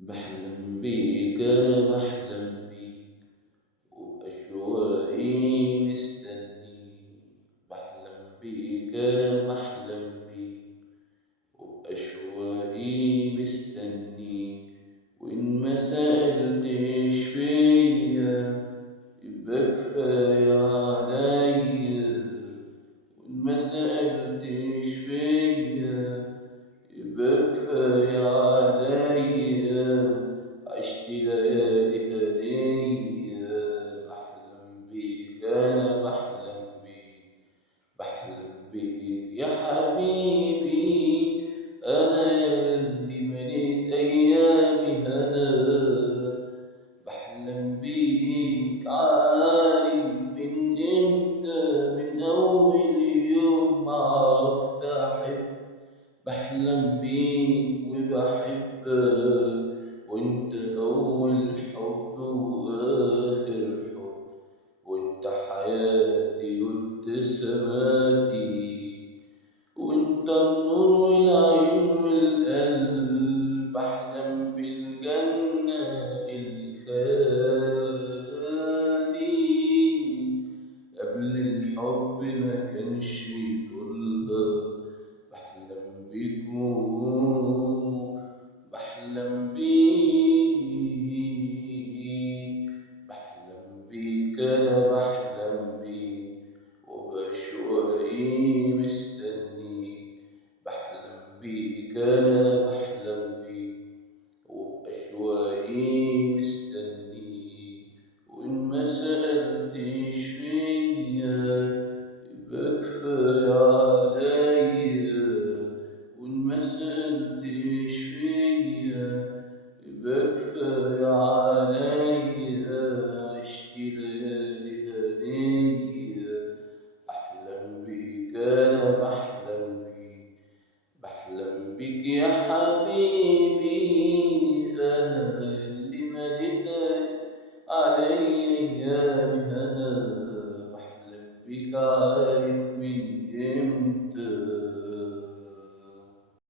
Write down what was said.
بحلم بيك أنا بحلم بيك وبأشواقي مستنيك. بحلم بيك أنا بحلم بيك وبأشواقي مستنيك. وإن ما سألتش فيا يبقى كفاية عليا. وإن ما سألتش فيا يبقى كفاية عليا. عشت ليالي هنية. بحلم بيك أنا بحلم بيك. بحلم بيك يا حبيبي. أنا ياللي مليت أيامي هنا. بحلم بيك عارف من إمتى، من أول يوم ما عرفت أحب. بحلم بيك وبحبك وانت أول حب وآخر حب. وانت حياتي وانت سماتي وانت النور والعين والقلب. بحلم بالجنة اللي خالي قبل الحب ما كانش طولها. بحلم بيكون بحلم بيك. بحلم بيك أنا بحلم بيك وبأشواقي مستنيك. بحلم بيك أنا بحلم بيك وبأشواقي مستنيك. وإن ما سألتش فيا يبقى كفاية عليا. وإن ما سألتش فيا يبقى كفاية عليا. عشت ليالي هنية. أحلم بيك أنا بحلم بيك. بحلم بيك يا حبيبي. أنا اللي مليت علي أيامي هنا. بحلم بيك عارف من